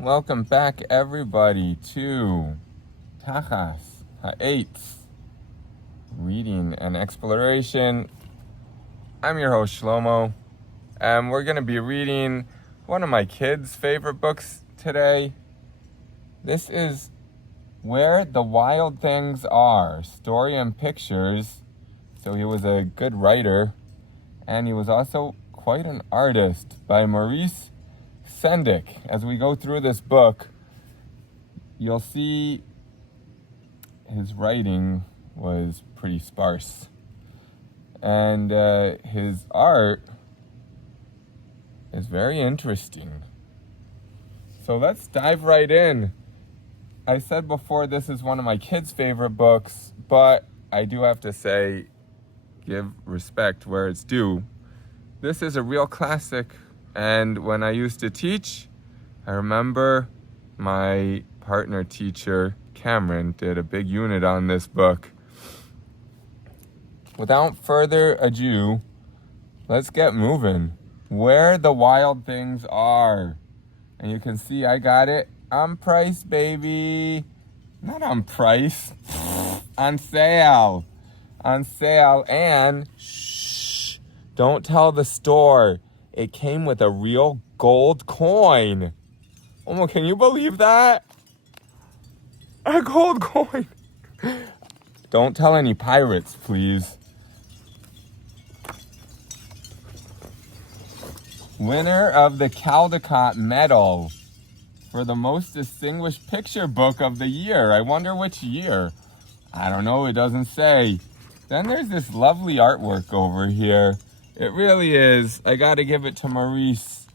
Welcome back, everybody, to Tachas Ha'etz, Reading and Exploration. I'm your host, Shlomo, and we're going to be reading one of my kids' favorite books today. This is Where the Wild Things Are, Story and Pictures. So he was a good writer, and he was also quite an artist, by Maurice Sendak. As we go through this book, you'll see his writing was pretty sparse. And his art is very interesting. So let's dive right in. I said before this is one of my kids' favorite books, but I do have to say, give respect where it's due. This is a real classic, and when I used to teach, I remember my partner teacher, Cameron, did a big unit on this book. Without further ado, let's get moving. Where the Wild Things Are. And you can see I got it on price, baby. Not on price. On sale. On sale. And shh, don't tell the store. It came with a real gold coin. Oh, can you believe that? A gold coin. Don't tell any pirates, please. Winner of the Caldecott Medal for the most distinguished picture book of the year. I wonder which year. I don't know, it doesn't say. Then there's this lovely artwork over here. It really is. I gotta give it to Maurice.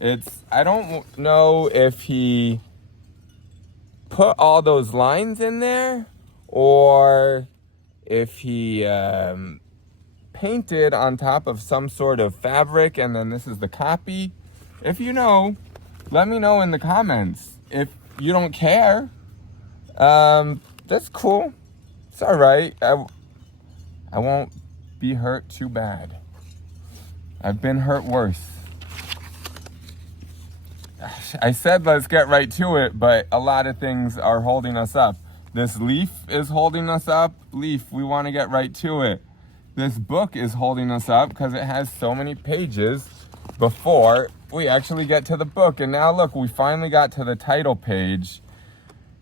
I don't know if he put all those lines in there or if he painted on top of some sort of fabric and then this is the copy. If you know, let me know in the comments. If you don't care, that's cool. It's all right. I won't be hurt too bad. I've been hurt worse. I said let's get right to it, but a lot of things are holding us up. This leaf is holding us up. Leaf, we want to get right to it. This book is holding us up because it has so many pages before we actually get to the book. And now look, we finally got to the title page,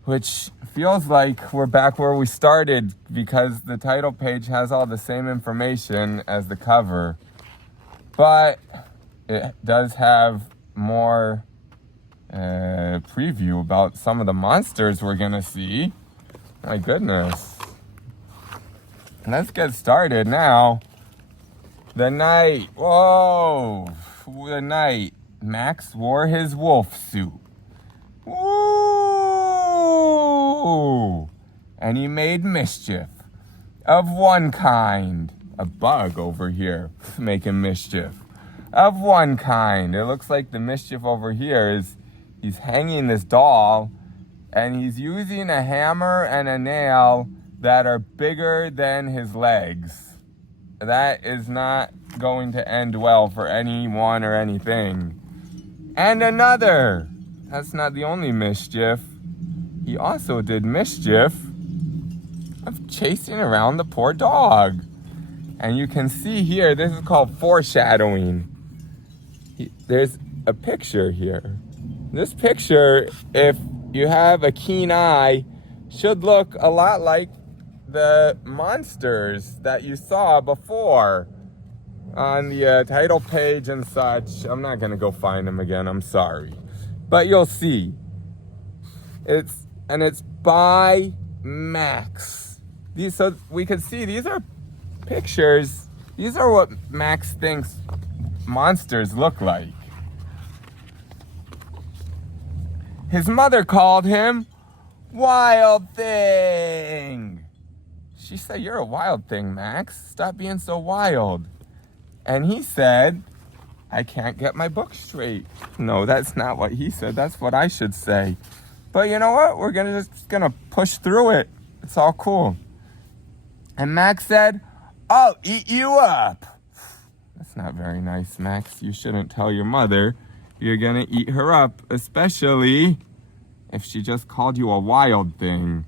which feels like we're back where we started because the title page has all the same information as the cover. But it does have more preview about some of the monsters we're going to see. My goodness. Let's get started now. The night. Whoa. The night. Max wore his wolf suit. Woo! And he made mischief. Of one kind. A bug over here making mischief. Of one kind. It looks like the mischief over here is he's hanging this doll and he's using a hammer and a nail that are bigger than his legs. That is not going to end well for anyone or anything. And another. That's not the only mischief. He also did mischief of chasing around the poor dog. And you can see here, this is called foreshadowing. There's a picture here. This picture, if you have a keen eye, should look a lot like the monsters that you saw before on the title page and such. I'm not gonna go find them again, I'm sorry. But you'll see. It's by Max. So we could see these are pictures. These are what Max thinks monsters look like. His mother called him Wild Thing. She said, "You're a wild thing, Max. Stop being so wild." And he said, "I can't get my book straight." No, that's not what he said. That's what I should say. But you know what? We're just gonna push through it. It's all cool. And Max said, "I'll eat you up." That's not very nice, Max. You shouldn't tell your mother you're gonna eat her up, especially if she just called you a wild thing.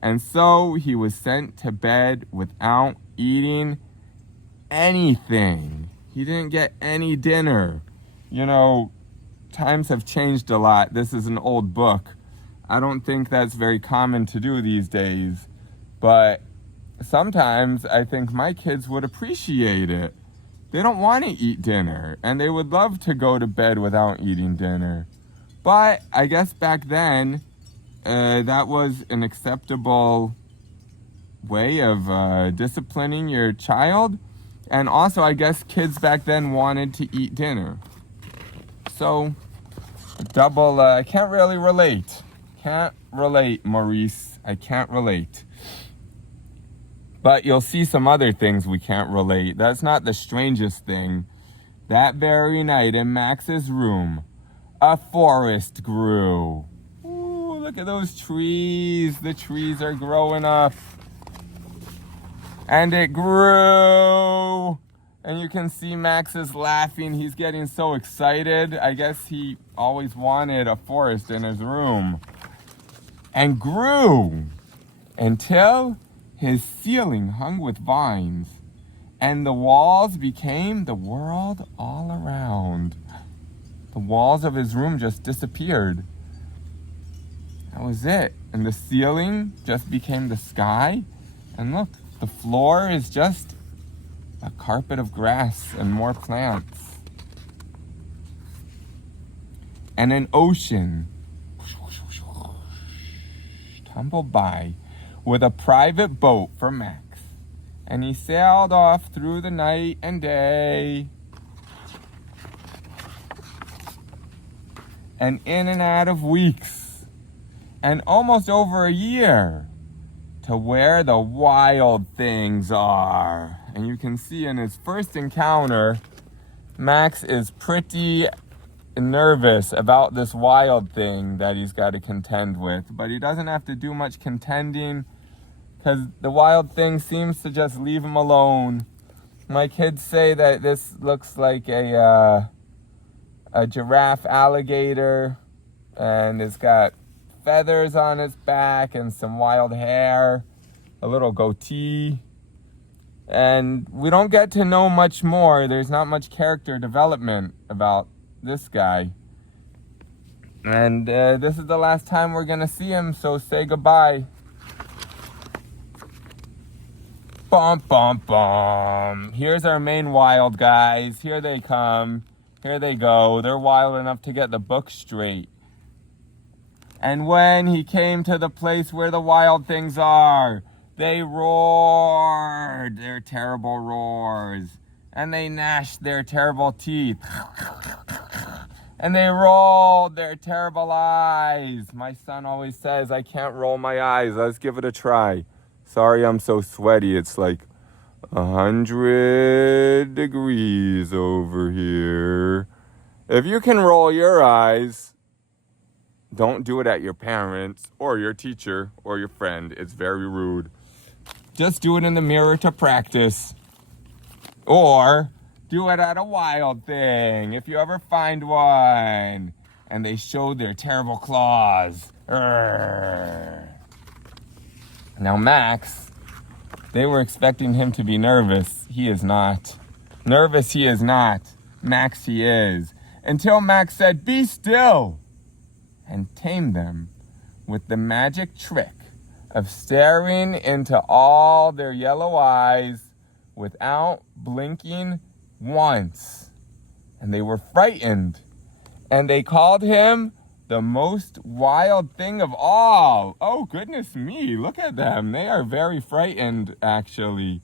And so he was sent to bed without eating anything. He didn't get any dinner. You know, times have changed a lot. This is an old book. I don't think that's very common to do these days. But sometimes I think my kids would appreciate it. They don't want to eat dinner, and they would love to go to bed without eating dinner. But I guess back then, that was an acceptable way of disciplining your child. And also, I guess kids back then wanted to eat dinner. So, I can't really relate. Can't relate, Maurice. I can't relate. But you'll see some other things we can't relate. That's not the strangest thing. That very night in Max's room, a forest grew. Ooh, look at those trees. The trees are growing up. And it grew. And you can see Max is laughing. He's getting so excited. I guess he always wanted a forest in his room. And grew until his ceiling hung with vines. And the walls became the world all around. The walls of his room just disappeared. That was it. And the ceiling just became the sky. And look, the floor is just a carpet of grass and more plants. And an ocean tumbled by with a private boat for Max. And he sailed off through the night and day. And in and out of weeks. And almost over a year. To where the wild things are. And you can see in his first encounter, Max is pretty nervous about this wild thing that he's got to contend with. But he doesn't have to do much contending because the wild thing seems to just leave him alone. My kids say that this looks like a giraffe alligator, and it's got feathers on its back and some wild hair, a little goatee. And we don't get to know much more. There's not much character development about this guy. And this is the last time we're gonna see him, so say goodbye. Bum, bum, bum. Here's our main wild guys. Here they come. Here they go. They're wild enough to get the book straight. And when he came to the place where the wild things are, they roared their terrible roars. And they gnashed their terrible teeth. And they rolled their terrible eyes. My son always says, I can't roll my eyes. Let's give it a try. Sorry I'm so sweaty. It's like 100 degrees over here. If you can roll your eyes, don't do it at your parents or your teacher or your friend. It's very rude. Just do it in the mirror to practice. Or do it at a wild thing if you ever find one. And they show their terrible claws. Urgh. Now Max, they were expecting him to be nervous. He is not. Nervous he is not. Max he is. Until Max said, be still. And tamed them with the magic trick of staring into all their yellow eyes without blinking once. And they were frightened. And they called him the most wild thing of all. Oh, goodness me. Look at them. They are very frightened, actually.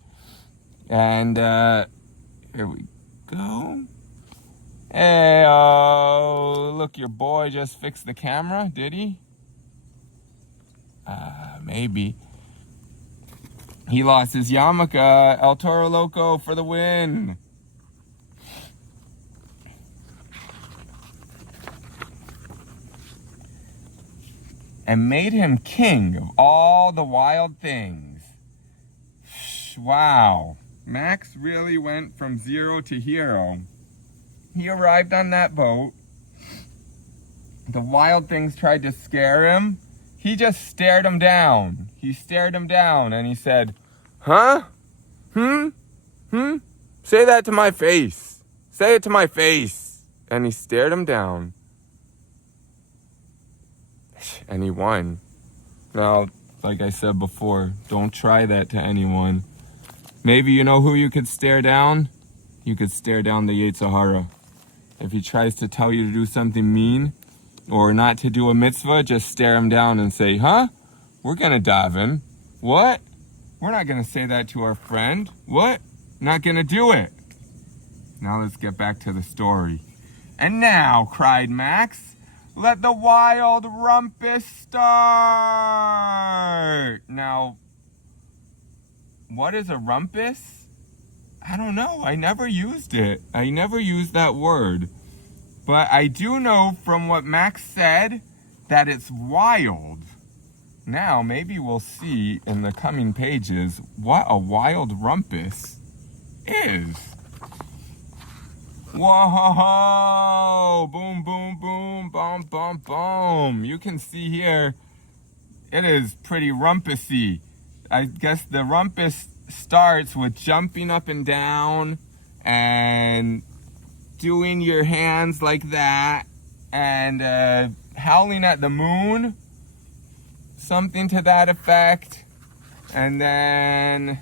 And here we go. Hey, oh, look, your boy just fixed the camera, did he? Maybe. He lost his yarmulke. El Toro Loco for the win. And made him king of all the wild things. Wow. Max really went from zero to hero. He arrived on that boat, the wild things tried to scare him, he just stared him down. He stared him down and he said, huh? Say that to my face. Say it to my face. And he stared him down. And he won. Now, like I said before, don't try that to anyone. Maybe you know who you could stare down? You could stare down the Yetzer Hara. If he tries to tell you to do something mean or not to do a mitzvah, just stare him down and say, huh? We're gonna daven. What? We're not gonna say that to our friend. What? Not gonna do it. Now let's get back to the story. And now, cried Max, let the wild rumpus start. Now, what is a rumpus? I don't know. I never used it. I never used that word. But I do know from what Max said that it's wild. Now, maybe we'll see in the coming pages what a wild rumpus is. Whoa! Boom, boom, boom, boom, boom, boom. You can see here, it is pretty rumpusy. I guess the rumpus starts with jumping up and down and doing your hands like that and howling at the moon. Something to that effect. And then,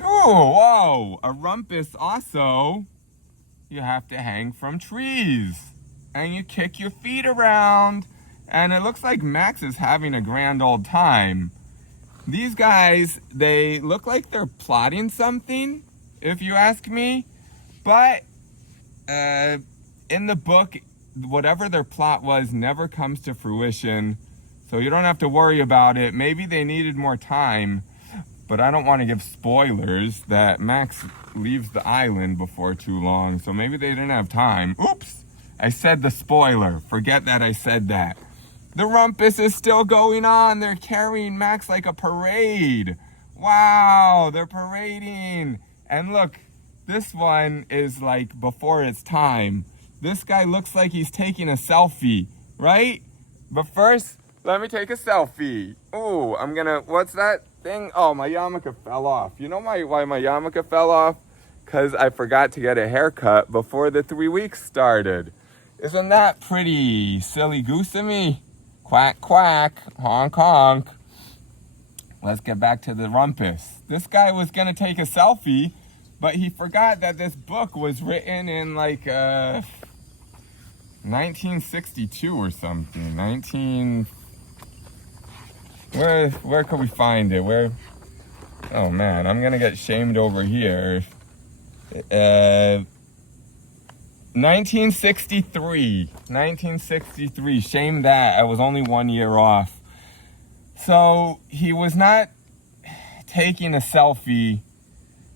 whoa, a rumpus also, you have to hang from trees. And you kick your feet around. And it looks like Max is having a grand old time. These guys, they look like they're plotting something, if you ask me. But in the book, whatever their plot was never comes to fruition. So you don't have to worry about it. Maybe they needed more time, but I don't want to give spoilers that Max leaves the island before too long. So maybe they didn't have time. Oops, I said the spoiler. Forget that I said that. The rumpus is still going on. They're carrying Max like a parade. Wow, they're parading. And look, this one is like before its time. This guy looks like he's taking a selfie, right? But first, let me take a selfie. Ooh, what's that thing? Oh, my yarmulke fell off. You know why my yarmulke fell off? Because I forgot to get a haircut before the 3 weeks started. Isn't that pretty silly goose of me? Quack, quack, honk, honk. Let's get back to the rumpus. This guy was going to take a selfie, but he forgot that this book was written in like 1962 or something. Where could we find it? Oh man, I'm gonna get shamed over here. 1963, shame that. I was only 1 year off. So he was not taking a selfie,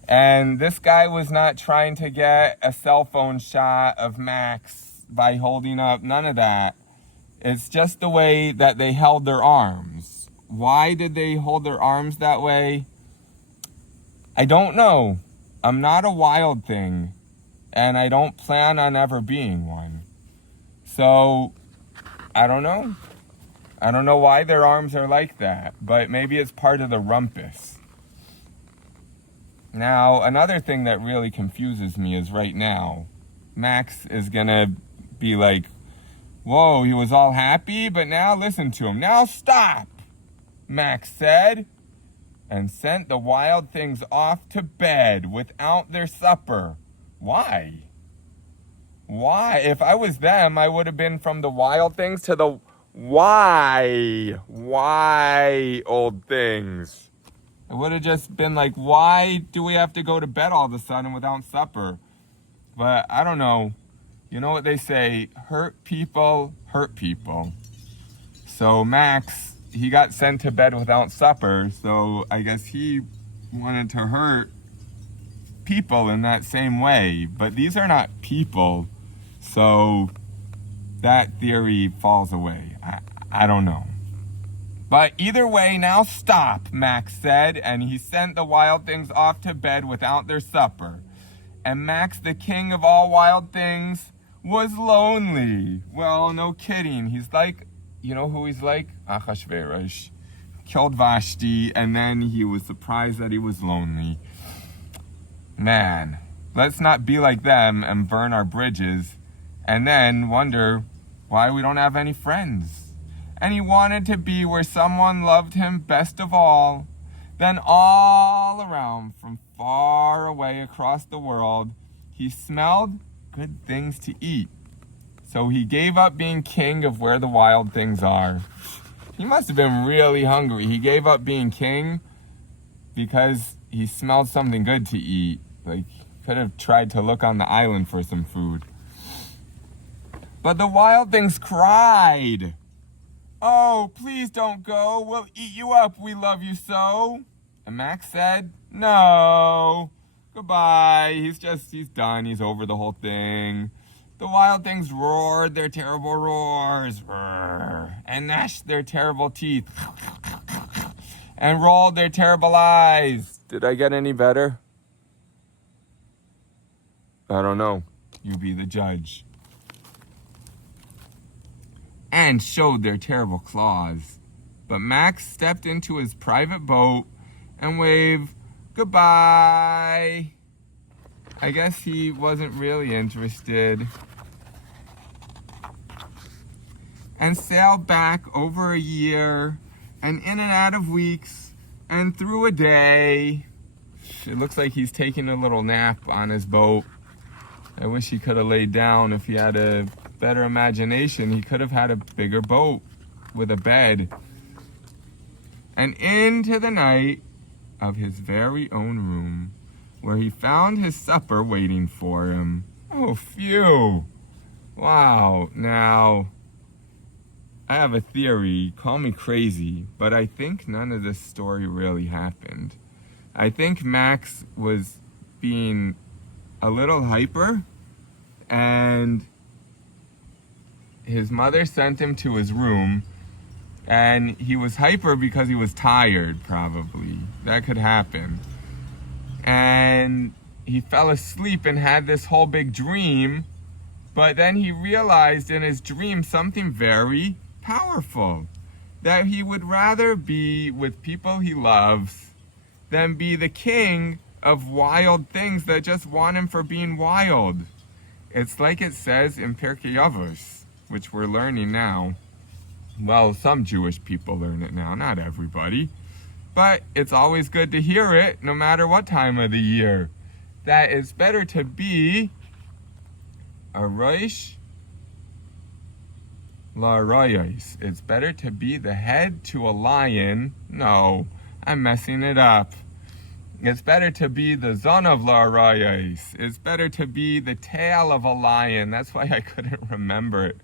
and this guy was not trying to get a cell phone shot of Max by holding up, none of that. It's just the way that they held their arms. Why did they hold their arms that way? I don't know. I'm not a wild thing, and I don't plan on ever being one. So, I don't know. I don't know why their arms are like that, but maybe it's part of the rumpus. Now, another thing that really confuses me is right now, Max is gonna be like, whoa, he was all happy, but now listen to him. Now stop, Max said, and sent the wild things off to bed without their supper. Why? Why? If I was them, I would have been from the wild things to the why old things. It would have just been like, why do we have to go to bed all of a sudden without supper? But I don't know. You know what they say, hurt people hurt people. So Max, he got sent to bed without supper, so I guess he wanted to hurt people in that same way. But these are not people, so that theory falls away. I don't know. But either way, now stop, Max said, and he sent the wild things off to bed without their supper. And Max, the king of all wild things, was lonely. Well, no kidding. He's like, you know who he's like? Achashverosh. Killed Vashti, and then he was surprised that he was lonely. Man, let's not be like them and burn our bridges and then wonder why we don't have any friends. And he wanted to be where someone loved him best of all. Then all around, from far away across the world, he smelled good things to eat. So he gave up being king of where the wild things are. He must have been really hungry. He gave up being king because he smelled something good to eat. Like, could have tried to look on the island for some food. But the wild things cried, "Oh, please don't go. We'll eat you up. We love you so." And Max said, "No. Goodbye." He's done. He's over the whole thing. The wild things roared their terrible roars, and gnashed their terrible teeth, and rolled their terrible eyes. Did I get any better? I don't know. You be the judge. And showed their terrible claws. But Max stepped into his private boat and waved goodbye. I guess he wasn't really interested. And sailed back over a year, and in and out of weeks, and through a day. It looks like he's taking a little nap on his boat. I wish he could have laid down. If he had a better imagination, he could have had a bigger boat with a bed. And into the night of his very own room, where he found his supper waiting for him. Oh, phew. Wow. Now, I have a theory, call me crazy, but I think none of this story really happened. I think Max was being a little hyper, and his mother sent him to his room, and he was hyper because he was tired, probably. That could happen. And he fell asleep and had this whole big dream, but then he realized in his dream something very powerful, that he would rather be with people he loves than be the king of wild things that just want him for being wild. It's like it says in Pirkei Avos, which we're learning now. Well, some Jewish people learn it now, not everybody. But it's always good to hear it, no matter what time of the year. That it's better to be a Rosh LaRoyos. It's better to be the head to a lion. No, I'm messing it up. It's better to be the son of LaRoyos. It's better to be the tail of a lion. That's why I couldn't remember it.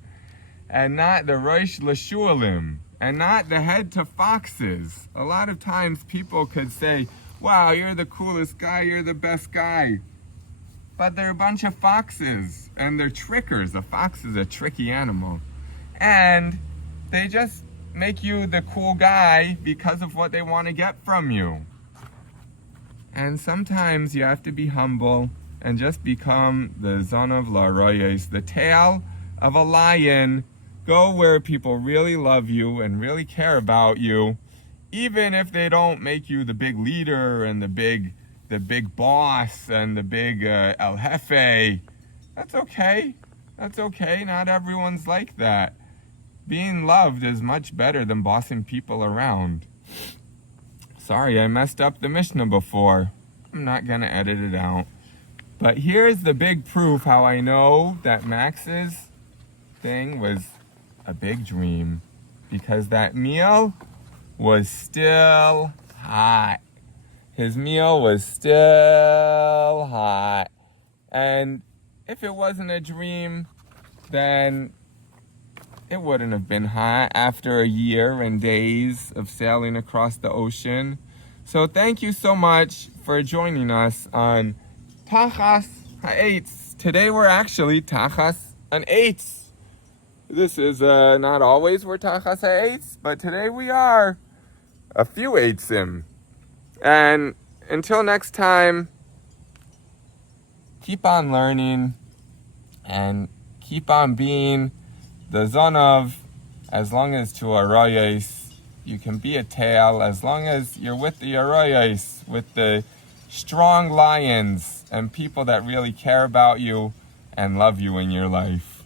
And not the Rosh LaShualim. And not the head to foxes. A lot of times people could say, wow, you're the coolest guy, you're the best guy. But they're a bunch of foxes. And they're trickers. A fox is a tricky animal. And they just make you the cool guy because of what they want to get from you. And sometimes you have to be humble and just become the son of LaRoyos, the tail of a lion. Go where people really love you and really care about you, even if they don't make you the big leader and the big boss and the big El Jefe. That's okay. That's okay. Not everyone's like that. Being loved is much better than bossing people around. Sorry, I messed up the Mishnah before. I'm not going to edit it out. But here's the big proof how I know that Max's thing was a big dream. Because that meal was still hot. His meal was still hot. And if it wasn't a dream, then it wouldn't have been hot after a year and days of sailing across the ocean. So thank you so much for joining us on Tachas Ha'etz. Today we're actually Tachas an Eitz. This is not always we're Tachas Ha'etz, but today we are a few Eitzim. And until next time, keep on learning and keep on being the Zonav, as long as to Arroyes, you can be a tail, as long as you're with the Arroyes, with the strong lions and people that really care about you and love you in your life.